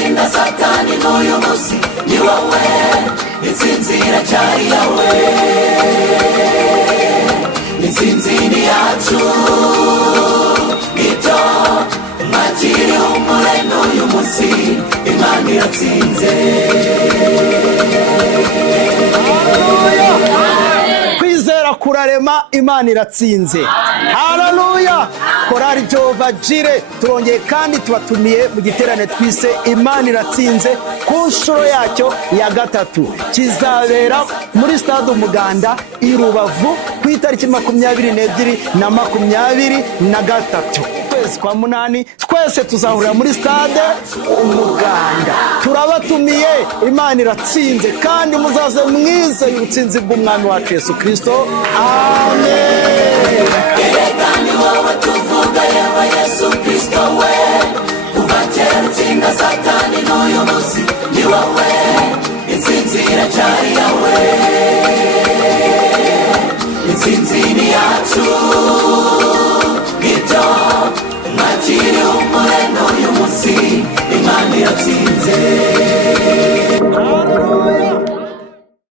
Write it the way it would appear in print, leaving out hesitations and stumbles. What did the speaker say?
utsinda Satani n'uyu munsi ni wowe, intsinzi iracyari yawe, intsinzi ni yacu, ito mwakire humure n'uyu munsi Imana iratsinze. Kwizera kurarema, Imana iratsinze. Haleluya. Korali Jehova Jire turongeye kandi tubatumiye mu giterane twise Imana iratsinze ku nshuro yacyo ya gatatu. Kizabera muri stade Umuganda i Rubavu ku itariki 22 na 23. Kwezi kwa munani twese tuzahurira muri stade Umuganda. Turabatumiye, Imana iratsinze kandi muzaze mwize ubutsinzi bw'umwami wacu Yesu Kristo. Amen. Erekani wowe tuvuga yewe Yesu Kristo we, kuva kera utsinda Satani n'uyu munsi ni wowe, intsinzi iracyari yawe, intsinzi ni yacu, ito mwakire humure n'uyu munsi Imana iratsinze.